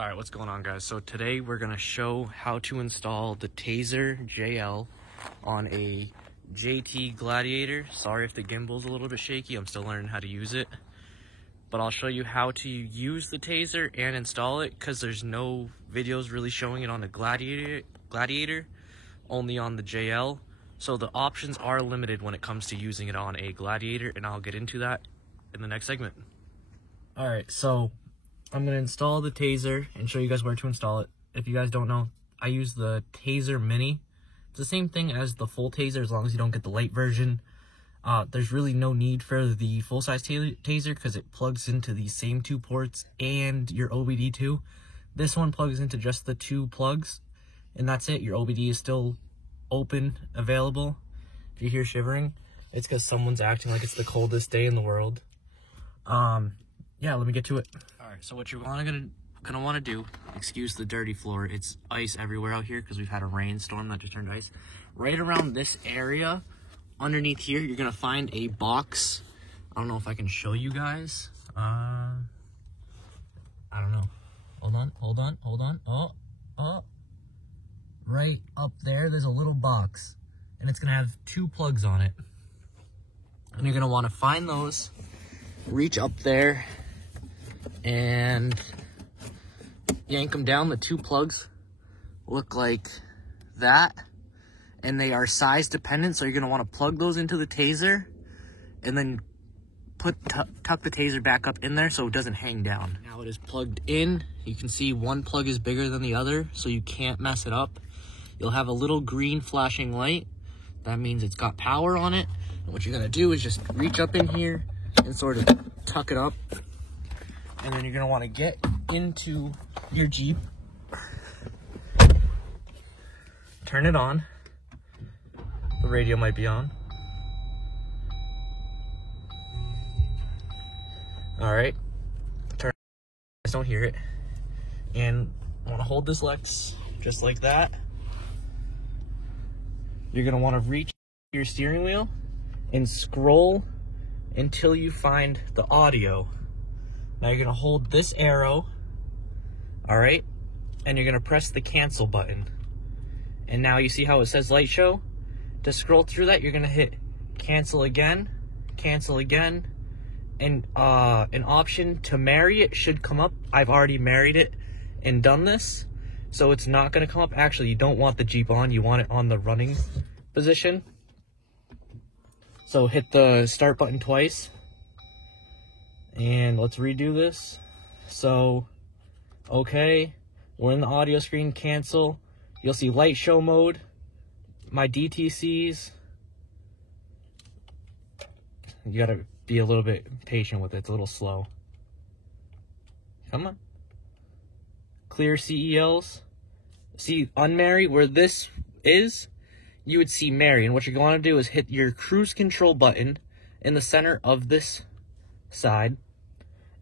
Alright, what's going on, guys? So today we're going to show how to install the Taser JL on a Jeep Gladiator. Sorry if the gimbal's a little bit shaky, I'm still learning how to use it. But I'll show you how to use the Taser and install it, because there's no videos really showing it on the Gladiator, only on the JL. So the options are limited when it comes to using it on a Gladiator, and I'll get into that in the next segment. Alright, so I'm going to install the Taser and show you guys where to install it. If you guys don't know, I use the Taser Mini. It's the same thing as the full Taser as long as you don't get the light version. There's really no need for the full-size Taser because it plugs into the same two ports and your OBD2. This one plugs into just the two plugs, and that's it. Your OBD is still open, available. If you hear shivering, it's because someone's acting like it's the coldest day in the world. Yeah, let me get to it. Alright, so what you're gonna want to do, excuse the dirty floor, it's ice everywhere out here because we've had a rainstorm that just turned ice. Right around this area, underneath here, you're gonna find a box. I don't know if I can show you guys. I don't know. Hold on. Oh. Right up there's a little box, and it's gonna have two plugs on it. And you're gonna want to find those, reach up there, and yank them down. The two plugs look like that, and they are size dependent, so you're going to want to plug those into the Taser and then tuck the Taser back up in there so it doesn't hang down. Now it is plugged in. You can see one plug is bigger than the other, so you can't mess it up. You'll have a little green flashing light. That means it's got power on it. And what you're going to do is just reach up in here and sort of tuck it up. And then you're going to want to get into your Jeep, turn it on. The radio might be on. All right, turn. I just don't hear it. And I want to hold this Lex just like that. You're going to want to reach your steering wheel and scroll until you find the audio. Now you're gonna hold this arrow, all right, and you're gonna press the cancel button. And now you see how it says light show? To scroll through that, you're gonna hit cancel again, and an option to marry it should come up. I've already married it and done this, so it's not gonna come up. Actually, you don't want the Jeep on, you want it on the running position. So hit the start button twice. And let's redo this. So, okay, we're in the audio screen, cancel. You'll see light show mode, my DTCs. You gotta be a little bit patient with it, it's a little slow. Come on. Clear CELs. See, unmarry, where this is, you would see marry. And what you're going to do is hit your cruise control button in the center of this side,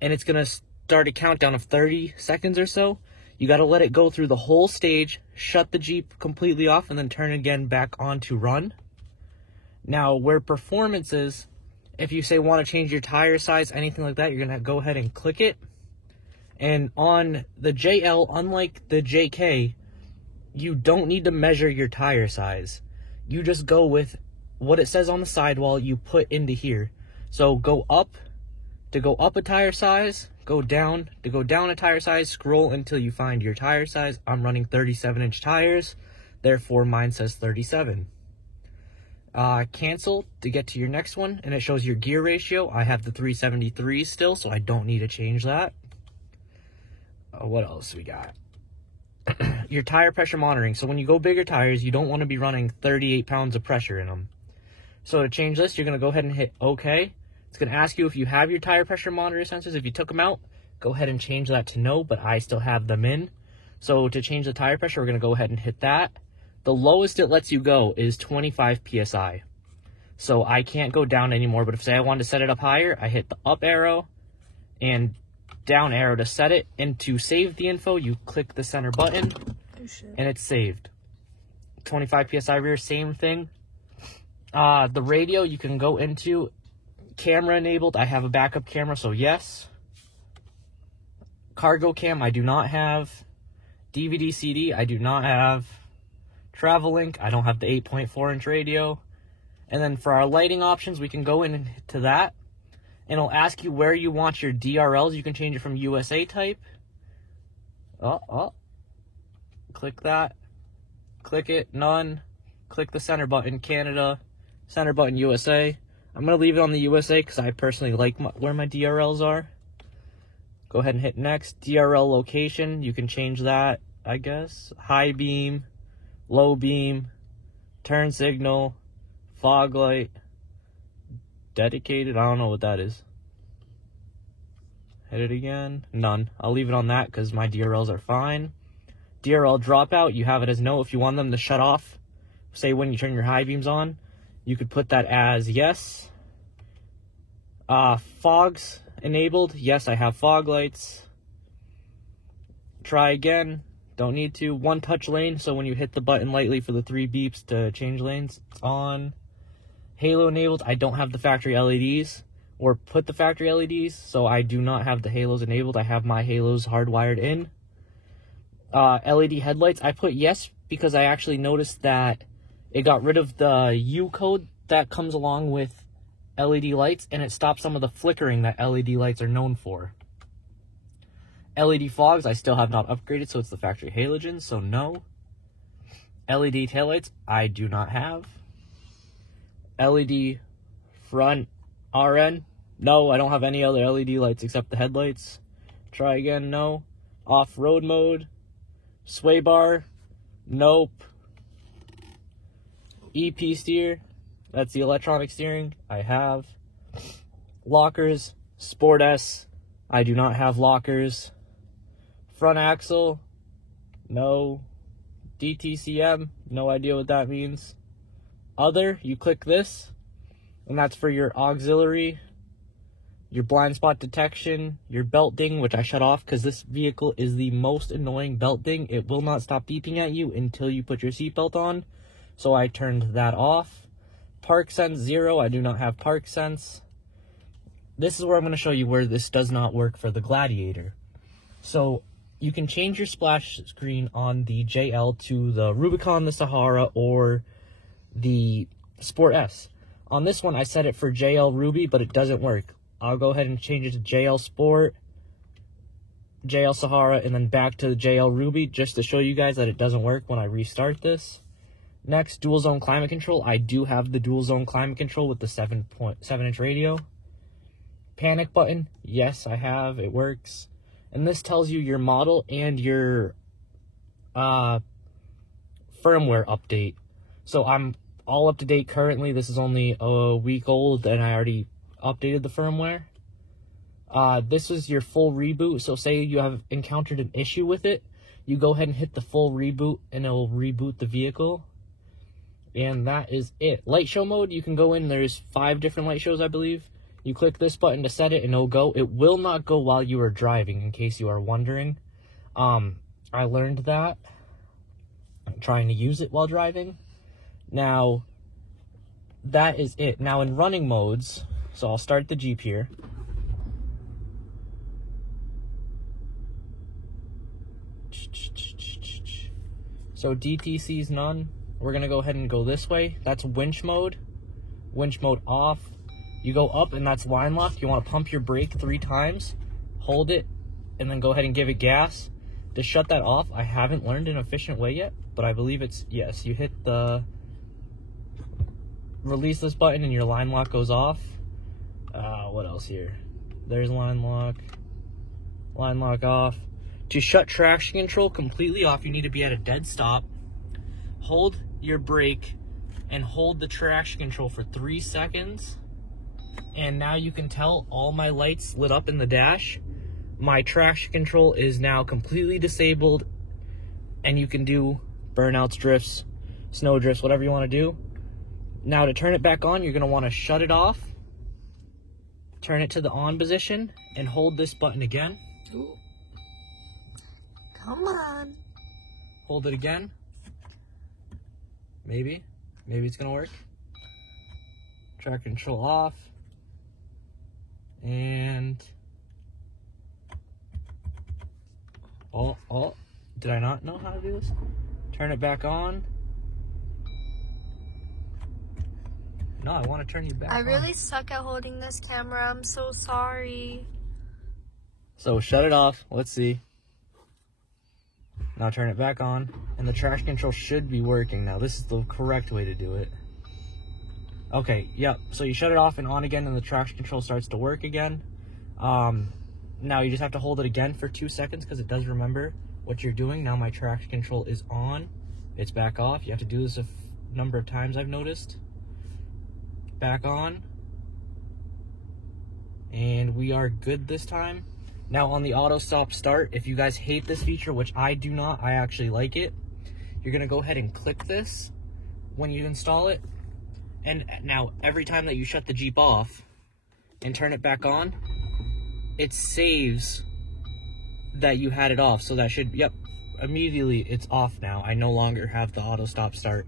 and it's gonna start a countdown of 30 seconds or so. You got to let it go through the whole stage, shut the Jeep completely off, and then turn again back on to run. Now, where performance is, if you say want to change your tire size, anything like that, you're gonna go ahead and click it. And on the JL, unlike the JK, you don't need to measure your tire size. You just go with what it says on the sidewall, you put into here. So go up to go up a tire size, go down to go down a tire size, scroll until you find your tire size. I'm running 37-inch tires, therefore mine says 37. Cancel to get to your next one, and it shows your gear ratio. I have the 373 still, so I don't need to change that. What else we got? Your tire pressure monitoring. So when you go bigger tires, you don't want to be running 38 pounds of pressure in them. So to change this, you're going to go ahead and hit OK. It's going to ask you if you have your tire pressure monitor sensors. If you took them out, go ahead and change that to no, but I still have them in. So to change the tire pressure, we're going to go ahead and hit that. The lowest it lets you go is 25 PSI. So I can't go down anymore, but if say I wanted to set it up higher, I hit the up arrow and down arrow to set it. And to save the info, you click the center button and it's saved. 25 PSI rear, same thing. The radio you can go into camera enabled. I have a backup camera, so yes. Cargo cam, I do not have. DVD CD, I do not have. Travel link, I don't have the 8.4-inch radio. And then for our lighting options, we can go into that. And it'll ask you where you want your DRLs. You can change it from USA type. Click that. Click it, none. Click the center button, Canada. Center button, USA. I'm going to leave it on the USA because I personally like where my DRLs are. Go ahead and hit next. DRL location, you can change that, I guess. High beam, low beam, turn signal, fog light, dedicated, I don't know what that is. Hit it again, none. I'll leave it on that because my DRLs are fine. DRL dropout, you have it as no. If you want them to shut off, say when you turn your high beams on, you could put that as yes. Fogs enabled, yes, I have fog lights. Try again, don't need to. One touch lane, so when you hit the button lightly for the 3 beeps to change lanes, it's on. Halo enabled, I don't have the factory LEDs, or put the factory LEDs, so I do not have the halos enabled. I have my halos hardwired in. LED headlights, I put yes because I actually noticed that it got rid of the U code that comes along with LED lights, and it stops some of the flickering that LED lights are known for. LED fogs, I still have not upgraded, so it's the factory halogen, so no. LED taillights, I do not have. LED front RN, no, I don't have any other LED lights except the headlights. Try again, no. Off-road mode, sway bar, nope. EP steer, that's the electronic steering, I have. Lockers, Sport S, I do not have lockers. Front axle, no. DTCM, no idea what that means. Other, you click this, and that's for your auxiliary, your blind spot detection, your belt ding, which I shut off because this vehicle is the most annoying belt ding. It will not stop beeping at you until you put your seatbelt on, so I turned that off. Park sense 0, I do not have park sense. This is where I'm going to show you where this does not work for the Gladiator. So you can change your splash screen on the JL to the Rubicon, the Sahara, or the Sport S. On this one, I set it for JL Ruby, but it doesn't work. I'll go ahead and change it to JL Sport, JL Sahara, and then back to the JL Ruby, just to show you guys that it doesn't work when I restart this. Next, dual zone climate control. I do have the dual zone climate control with the 7.7-inch radio. Panic button, yes, I have, it works. And this tells you your model and your firmware update. So I'm all up to date currently. This is only a week old and I already updated the firmware. This is your full reboot. So say you have encountered an issue with it, you go ahead and hit the full reboot and it'll reboot the vehicle. And that is it. Light show mode, you can go in, there's 5 different light shows, I believe. You click this button to set it and it'll go. It will not go while you are driving, in case you are wondering. I learned that. I'm trying to use it while driving. Now, that is it. Now in running modes, so I'll start the Jeep here. So DTC's none. We're going to go ahead and go this way. That's winch mode. Winch mode off. You go up and that's line lock. You want to pump your brake 3 times. Hold it and then go ahead and give it gas. To shut that off, I haven't learned an efficient way yet, but I believe it's, yes, you hit the release this button and your line lock goes off. What else here? There's line lock off. To shut traction control completely off, you need to be at a dead stop. Hold your brake and hold the traction control for 3 seconds. And now you can tell all my lights lit up in the dash. My traction control is now completely disabled, and you can do burnouts, drifts, snow drifts, whatever you want to do. Now to turn it back on, you're going to want to shut it off, turn it to the on position, and hold this button again. Ooh. Come on. Hold it again. Maybe it's going to work. Traction control off. And Oh, did I not know how to do this? Turn it back on. No, I want to turn you back on. I really suck at holding this camera. I'm so sorry. So shut it off. Let's see. Now turn it back on. And the traction control should be working now. This is the correct way to do it. Okay, yep. So you shut it off and on again, and the traction control starts to work again. Now you just have to hold it again for 2 seconds because it does remember what you're doing. Now my traction control is on. It's back off. You have to do this a number of times, I've noticed. Back on. And we are good this time. Now on the auto stop start, if you guys hate this feature, which I do not, I actually like it, you're gonna go ahead and click this when you install it. And now every time that you shut the Jeep off and turn it back on, it saves that you had it off. So that should, yep, immediately it's off now. I no longer have the auto stop start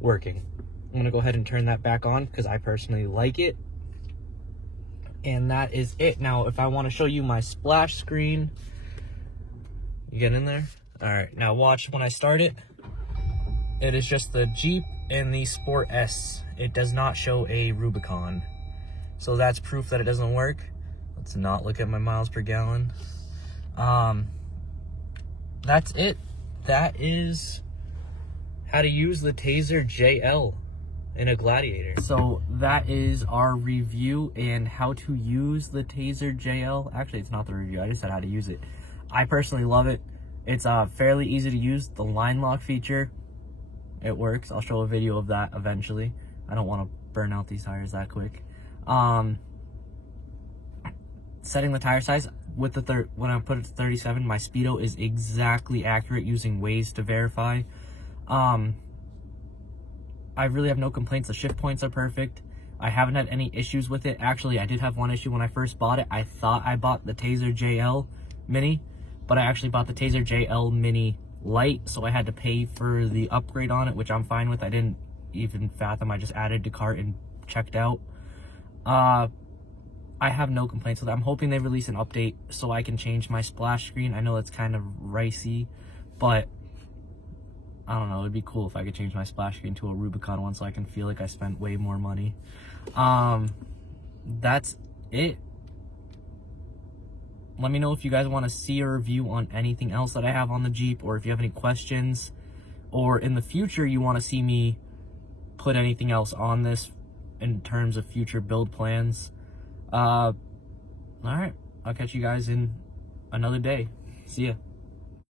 working. I'm gonna go ahead and turn that back on because I personally like it. And that is it. Now, if I want to show you my splash screen, you get in there? All right, now watch when I start it. It is just the Jeep and the Sport S. It does not show a Rubicon. So that's proof that it doesn't work. Let's not look at my miles per gallon. That's it. That is how to use the Tazer JL in a Gladiator. So that is our review and how to use the Tazer JL. Actually, it's not the review. I just said how to use it. I personally love it. It's fairly easy to use. The line lock feature, it works. I'll show a video of that eventually. I don't want to burn out these tires that quick. Setting the tire size with the when I put it to 37, my speedo is exactly accurate using Waze to verify. I really have no complaints. The shift points are perfect. I haven't had any issues with it. Actually, I did have one issue when I first bought it. I thought I bought the Tazer JL Mini, but I actually bought the Tazer JL Mini Lite, so I had to pay for the upgrade on it, which I'm fine with. I didn't even fathom. I just added to cart and checked out. I have no complaints with it. I'm hoping they release an update so I can change my splash screen. I know it's kind of ricey, but I don't know, it'd be cool if I could change my splash screen to a Rubicon one so I can feel like I spent way more money. That's it. Let me know if you guys want to see a review on anything else that I have on the Jeep, or if you have any questions, or in the future you want to see me put anything else on this in terms of future build plans. All right, I'll catch you guys in another day. See ya.